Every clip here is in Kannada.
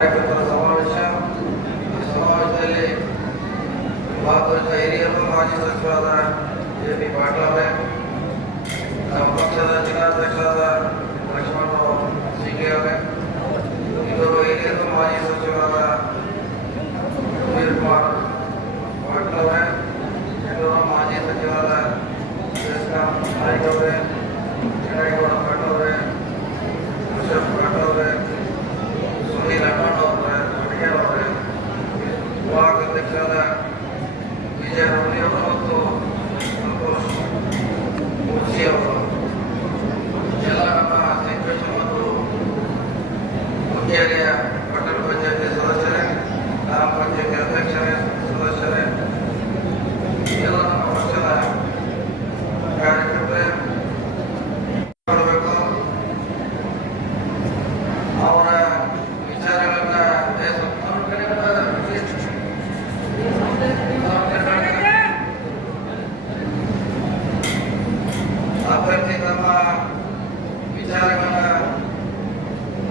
ಸಮಾವೇಶ ಸಮಾವೇಶದಲ್ಲಿ ಭಾಗವಹಿಸಿದ ಹಿರಿಯರು ಮಾಜಿ ಸಚಿವರಾದ ಜೆ.ಪಿ. ಪಾಟೀಲ್ ಅವರೇ, ನಮ್ಮ ಪಕ್ಷದ ಜಿಲ್ಲಾಧ್ಯಕ್ಷರಾದ ಲಕ್ಷ್ಮಣ ಸಿಂಗೆ ಅವರೇ, ಇಬ್ಬರು ಹಿರಿಯರು ಮಾಜಿ ಸಚಿವರಾದ ವೀರಕುಮಾರ್ ಪಾಟೀಲ್ ಅವರೇ, ಇಬ್ಬರು ಮಾಜಿ ಸಚಿವರಾದ ನಾಯ್ಕ ಅವರೇ, ಚಿನ್ನಗೌಡ ಪಾಟೀಲ್ ಅವರೇ, ಅಶೋಕ್ ಪಾಟೀಲ್ ಅವರೇ, ಸುನೀಲ್ ಅಣ್ಣನವರೇ, ಅಡಿಗೆರ್ ಅವರೇ, ವಿಭಾಗ ಅಧ್ಯಕ್ಷರಾದ ವಿಜಯ ರಮಣಿಯವರು ಮತ್ತು ಸಂತೋಷ್ ಮುನ್ಸಿ ಅವರು, ಎಲ್ಲ ನಮ್ಮ ಸೆಕ್ರೆಟರಿ ಮತ್ತು ಮುಖ್ಯ ಪಟ್ಟಣ ಪಂಚಾಯತಿ ಸದಸ್ಯರೇ, ಗ್ರಾಮ ಪಂಚಾಯತಿ ಅಧ್ಯಕ್ಷರೇ, ಸದಸ್ಯರೇ, ಎಲ್ಲ ನಮ್ಮ ಪಕ್ಷದ ಕಾರ್ಯಕರ್ತರೇ, ಅವರ ವಿಚಾರಗಳನ್ನ ಅಭ್ಯರ್ಥಿ ತಮ್ಮ ವಿಚಾರಗಳನ್ನ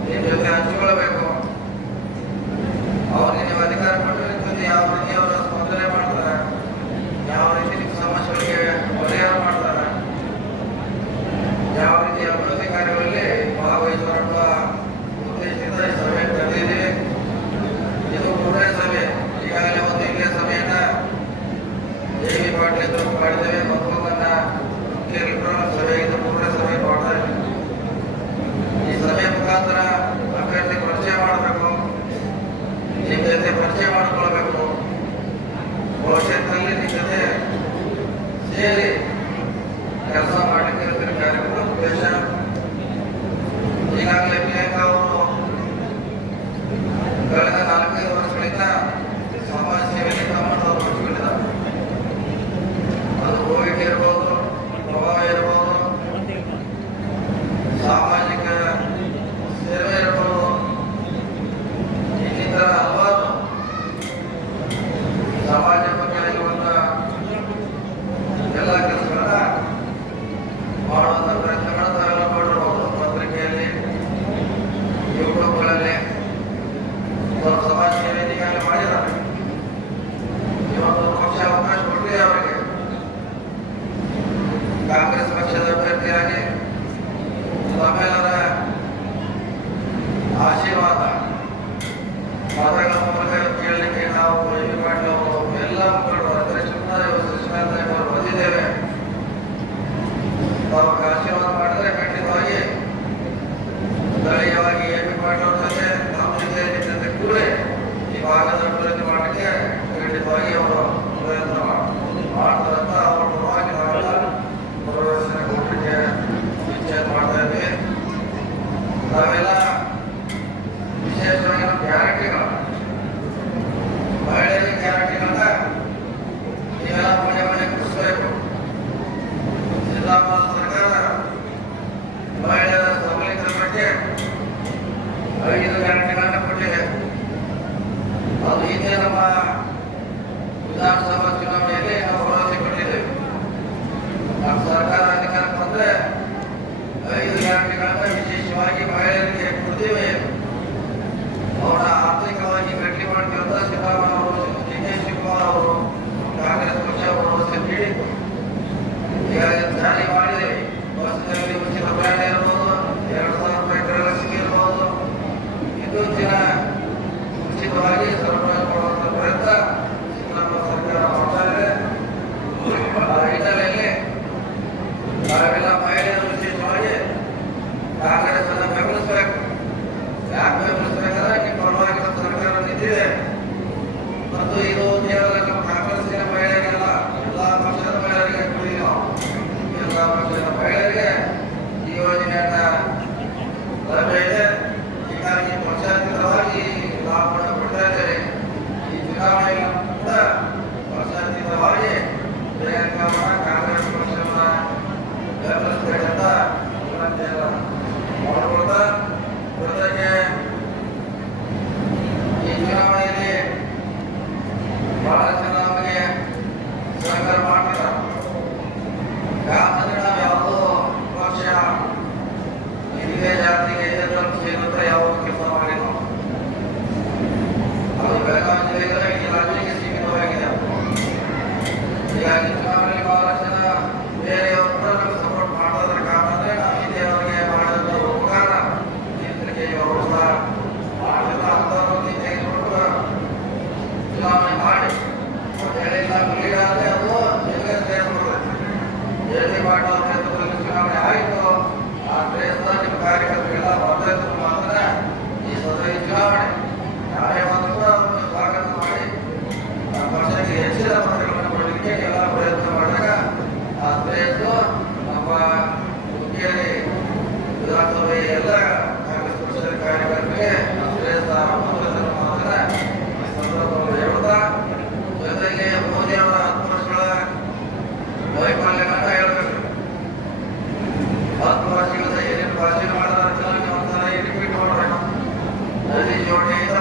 ನಿಮ್ಮ ಜೊತೆ ಹಂಚಿಕೊಳ್ಳಬೇಕು. ಅವ್ರಿಗೆ ನೀವು ಅಧಿಕಾರ ಕೊಟ್ಟಿರ್ತದೆ, ಯಾವ ರೀತಿ ಅವರ ಸ್ಪಂದನೆ ಮಾಡ್ತಾರೆ, ಯಾವ ರೀತಿ ನಿಮ್ಮ ಸಮಸ್ಯೆಗಳಿಗೆ ಪರಿಹಾರ ಮಾಡ್ತಾರೆ, ಯಾವ ರೀತಿ ಅಭಿವೃದ್ಧಿ ಕಾರ್ಯಗಳಲ್ಲಿ ಭಾಗವಹಿಸುವ ಉದ್ದೇಶದಿಂದ ಈ ಸಭೆ ಕರೆದಿದ್ದೀವಿ. ಇದು ಮೂರನೇ ಸಭೆ. ಈಗಾಗಲೇ ಒಂದು ಇಲ್ಲೇ ಸಭೆಯನ್ನ ಜೆ.ಪಿ. ಪಾಟೀಲ್ ಇದ್ದರು ಮಾಡಿದ್ದೇವೆ. ಮತ್ತೊಂದನ್ನ ಸಭೆಯಿಂದ ಮೂರನೇ ಸಭೆ ಮಾಡ್ತಾ ಇದ್ದೀವಿ. ಈ ಸಭೆ ಮುಖಾಂತರ ಅಭ್ಯರ್ಥಿ ಪರಿಚಯ ಮಾಡಬೇಕು, ನಿಮ್ಮ ಜೊತೆ ಪರಿಚಯ ಮಾಡಿಕೊಳ್ಬೇಕು, ಭವಿಷ್ಯದಲ್ಲಿ ನಿಮ್ಮ ಜೊತೆ ಸೇರಿ ಕೆಲಸ ಮಾಡಲಿಕ್ಕೆ ಇರ್ತೀರಿ. ಕಾರ್ಯಕ್ರಮದ ಉದ್ದೇಶ ಈಗಾಗಲೇ ಪ್ರಿಯಾಂಕಾ ಅವರು ಕಳೆದ 4-5 ವರ್ಷಗಳಿಂದ ಸಮಾಜ ಸೇವೆಗೆ ತಮ್ಮನ್ನು ತೊಡಗಿಸಿಕೊಂಡಿದ್ದಾರೆ. ಅದು ಕೋವಿಡ್ ಇರ್ಬೋದು, ಪ್ರಭಾವ ಇರ್ಬೋದು, ಸಾಮಾಜಿಕ ಸೇವೆ ಇರ್ಬೋದು, ಇನ್ನಿತರ ಹಲವಾರು ಸಮಾಜ ಬಗ್ಗೆ ಇರುವಂತ ಎಲ್ಲ ಕೆಲಸಗಳನ್ನ ಮಾಡುವಂತ ಪ್ರಯತ್ನಗಳನ್ನು ತಾವೆಲ್ಲ ಮಾಡಿರ್ಬೋದು. ಪತ್ರಿಕೆಯಲ್ಲಿ, ಯೂಟ್ಯೂಬ್ಗಳಲ್ಲಿ ಸಮಾಜ ಸೇವೆ ಈಗಾಗಲೇ ಮಾಡಿದ್ದಾರೆ. ಇವತ್ತು ಪಕ್ಷ ಅವಕಾಶ ಕೊಟ್ಟಿದೆ ಅವರಿಗೆ. ಕಾಂಗ್ರೆಸ್ ಪಕ್ಷದ ಅಭ್ಯರ್ಥಿಯಾಗಿ ತಮ್ಮೆಲ್ಲರ ಆಶೀರ್ವಾದ ಮತಗಳ ಮೂಲಕ ಕೇಳಲಿಕ್ಕೆ ನಾವು ಜೆ.ಪಿ. ಪಾಟೀಲ್ ಅವರು ಎಲ್ಲ ಮುಖಂಡರು ಅಂದರೆ ಶಿವನಾಥ್ ಬಂದಿದ್ದೇವೆ. ತಾವಾಗ ಆಶೀರ್ವಾದ ಮಾಡಿದರೆ ಖಂಡಿತವಾಗಿ ಸ್ಥಳೀಯವಾಗಿ ಜೆ.ಪಿ. ಪಾಟೀಲ್ ಅವರ ಜೊತೆ ನಮ್ಮ ಜೊತೆ ಕೂಡ ಈ ಭಾಗದ ಅಭಿವೃದ್ಧಿ ಮಾಡಲಿಕ್ಕೆ ಖಂಡಿತವಾಗಿ ಅವರು ಪ್ರಯತ್ನ ಮಾಡ್ತಾರಂತ ಅವರ ಪರವಾಗಿ ನಾವೆಲ್ಲ ಭರವಸೆ ಕೊಡಲಿಕ್ಕೆ ಇಚ್ಛೆ ಮಾಡ್ತಾ ಇದ್ದೀವಿ. ನಾವೆಲ್ಲ ವಿಶೇಷವಾಗಿ ನಮ್ಮ ಗ್ಯಾರಂಟಿಗಳು, ಮಹಿಳೆಯರಿಗೆ ಗ್ಯಾರಂಟಿಗಳನ್ನ ನೀವೆಲ್ಲ ಮನೆ ಮನೆ ಕೊಡಿಸಬೇಕು. ಸಿದ್ದರಾಮಯ್ಯ ಸರ್ಕಾರ ಮಹಿಳೆಯರ ಸಬಲೀಕರಣಕ್ಕೆ 5 ಗ್ಯಾರಂಟಿಗಳನ್ನ ಕೊಟ್ಟಿದೆ. ಅದು ಹಿಂದೆ ನಮ್ಮ ವಿಧಾನಸಭಾ ಚುನಾವಣೆಯಲ್ಲಿ ನಾವು ಭರವಸೆ ಕೊಟ್ಟಿದ್ದೇವೆ. ನಮ್ಮ ಸರ್ಕಾರ ಅಧಿಕಾರಕ್ಕೆ ಬಂದ್ರೆ 5 ಗ್ಯಾರಂಟಿಗಳನ್ನ ವಿಶೇಷವಾಗಿ ಮಹಿಳೆಯರಿಗೆ ಕೊಡ್ತೀವಿ. ಅವರ ಆರ್ಥಿಕವಾಗಿ ಗಟ್ಟಿ ಮಾಡ್ಕೊಂತ ಸಿದ್ದರಾಮಯ್ಯ ಅವರು, ಡಿ.ಕೆ. ಶಿವಕುಮಾರ್ ಅವರು, ಕಾಂಗ್ರೆಸ್ ಪಕ್ಷ ಭರವಸೆ ನೀಡಿತ್ತು. ಈಗಾಗಲೇ ಜಾರಿ ಮಾಡಿದ್ದೇವೆ. ಬಸ್ನಲ್ಲಿ ಉಚಿತ ಪ್ರಯಾಣ ಇರ್ಬೋದು, 2,000 ರೂಪಾಯಿ ಗೃಹಲಕ್ಷ್ಮಿ ಇರ್ಬೋದು, ಇನ್ನೊಂದು ದಿನ ಉಚಿತವಾಗಿ ಸರಬರಾಜು ಮಾಡುವಂತ ಪ್ರಯತ್ನ ಸಿದ್ದರಾಮಯ್ಯ ಸರ್ಕಾರ ಮಾಡ್ತಾ ಇದೆ. ಆ ಹಿನ್ನೆಲೆಯಲ್ಲಿ ನಾವೆಲ್ಲ ಮಹಿಳೆಯರು ವಿಶೇಷವಾಗಿ ಕಾಂಗ್ರೆಸ್ ಅನ್ನು ಬೆಂಬಲಿಸಬೇಕು. ಯಾಕೆ ಬೆಂಬಲಿಸಬೇಕಂದ್ರೆ ನಿಮ್ಮ ಪರವಾಗಿ ನಮ್ಮ ಸರ್ಕಾರ ನಿಂತಿದೆ. ಮತ್ತು ಇದು ಕೇವಲ ನಮ್ಮ ಕಾಂಗ್ರೆಸ್ಸಿನ ಮಹಿಳೆಯರಿಗೆಲ್ಲ, ಎಲ್ಲ ಪಕ್ಷದ ಮಹಿಳೆಯರಿಗೆ ಕೊಡಿ. ನಾವು ಎಲ್ಲ ಪಕ್ಷದ ಮಹಿಳೆಯರಿಗೆ ಈ ಯೋಜನೆಯನ್ನ ಲಭ್ಯ ಇದೆ. ಹೀಗಾಗಿ ಪಕ್ಷಾತೀತವಾಗಿ ಲಾಭವನ್ನು ಕೊಡ್ತಾ ಇದ್ದೇವೆ.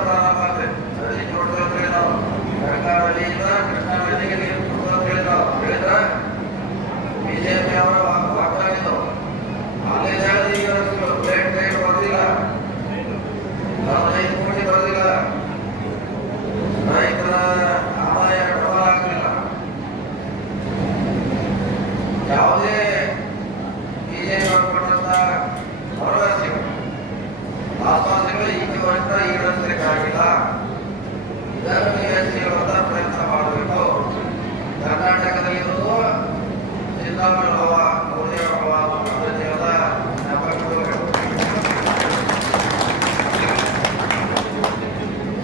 ಅನುದಾನ ಮಾತ್ರ ನದಿ ನೋಡ್ತೀವಿ ನಾವು ಗಂಗಾ ನದಿಯಿಂದ ಕೃಷ್ಣಾ ನದಿಗೆ ನೀರು ಹೇಳಿದ್ರ ಬಿಜೆಪಿ ಅವರ ವಾಗ್ದಾನಿದ್ದು ಅಲ್ಲಿ ಈಗ ಪ್ಲೇಟ್ ಲೈಟ್ ಬರೆದಿಲ್ಲ, 15 ಕೋಟಿ ಬರೆದಿಲ್ಲ, ರೈತರ ಆದಾಯ ಡಬಲ್ ಆಗಲಿಲ್ಲ. ಯಾವುದೇ ಬಿಜೆಪಿ ಕೊಟ್ಟಂತ ಭರವಸೆಗಳು ಆಶ್ವಾಸನೆಗಳು ಈಗಿವರೆಗೂ ಈಡೇರಿಸಲಿಕ್ಕಾಗಿಲ್ಲ. ಇದನ್ನು ಈಡೇರಿಸುವಂತ ಪ್ರಯತ್ನ ಮಾಡಬೇಕು. ಕರ್ನಾಟಕದಲ್ಲಿರುವುದು ಸಿದ್ದರಾಮಯ್ಯ ಹವ, ಮೋದಿ ಹವ, ಪದ್ಧತಿಯಾದ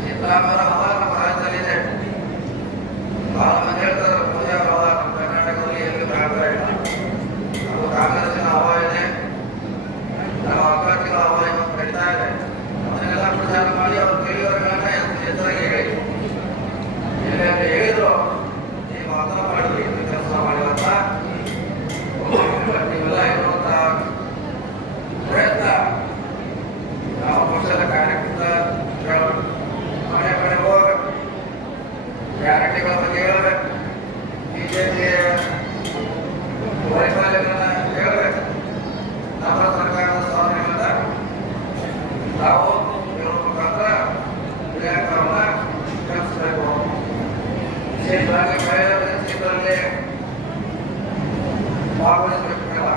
ಸಿದ್ದರಾಮಯ್ಯ ಹವ ನಮ್ಮ ರಾಜ್ಯದಲ್ಲಿದೆ. ಬಹಳ ಮಂದಿ ಹೇಳ್ತಾರೆ ಮೋದಿ ಅವರ ಹವ ನಮ್ಮ ಕರ್ನಾಟಕದಲ್ಲಿ ಎಲ್ಲಿ ಕಾಣ್ತಾ ಇಲ್ಲ. ಅದು ಕಾಂಗ್ರೆಸ್ಸಿನ ಹವ ಇದೆ, ನಮ್ಮ ಅಭ್ಯರ್ಥಿಗಳ ಹವ ಇವತ್ತು ನಡೀತಾ ಇದೆ. ಅದನ್ನೆಲ್ಲ ಪ್ರಚಾರ ಮಾಡಿ ಅವ್ರ ಕೈಯವರೆಗಳನ್ನ ಎತ್ತರಾಗಿ ಹೇಳಿ ಎಲ್ಲೆಲ್ಲಿ ಹೇಳಿದ್ರು ನೀವು ಅರ್ಥ ಮಾಡಿದ್ರಿ ಇದು ಕೆಲಸ ಮಾಡಿದಂತ ನೀವೆಲ್ಲ ಇರುವಂತ ಪ್ರಯತ್ನ ನಾವು ಪಕ್ಷದ ಕಾರ್ಯಕರ್ತ ಮನೆ ಮನೆ ಹೋಗ್ಬೇಕು, ಗ್ಯಾರಂಟಿಗಳ ಬಗ್ಗೆ ಹೇಳ್ಬೇಕು, ಬಿಜೆಪಿ ವೈಫಲ್ಯಗಳನ್ನ ಹೇಳ್ಬೇಕು, ನಮ್ಮ ಸರ್ಕಾರದ ಸಾಧನೆಗಳನ್ನ ನಾವು ಇವ್ರ ಮುಖಾಂತರ ವಿನಾಯಕರನ್ನ ಕಲಿಸಬೇಕು. ವಿಶೇಷವಾಗಿ ಮಹಿಳೆಯರ ಜನತೆಗಳಲ್ಲಿ ಭಾಗವಹಿಸಬೇಕಲ್ಲ,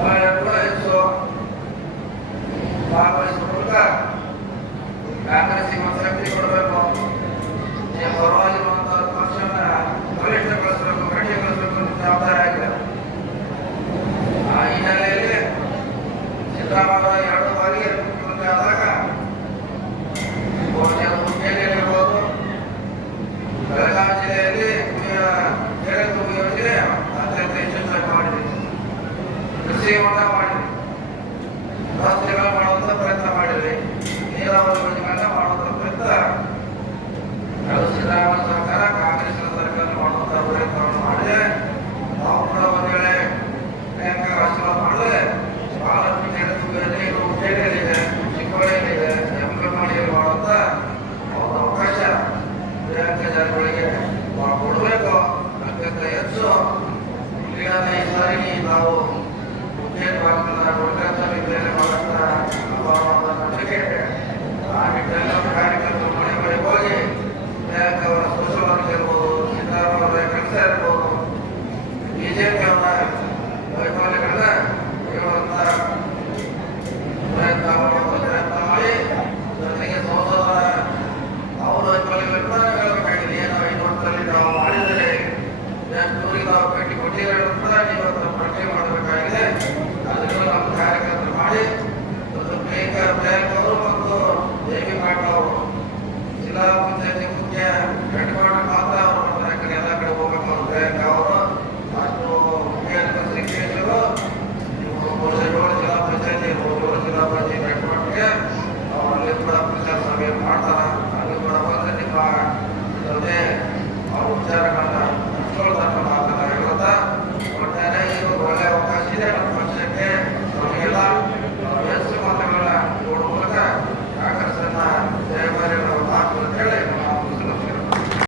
ಮಹಿಳೆಯರು ಕೂಡ ಹೆಚ್ಚು ಭಾಗವಹಿಸಬೇಕು.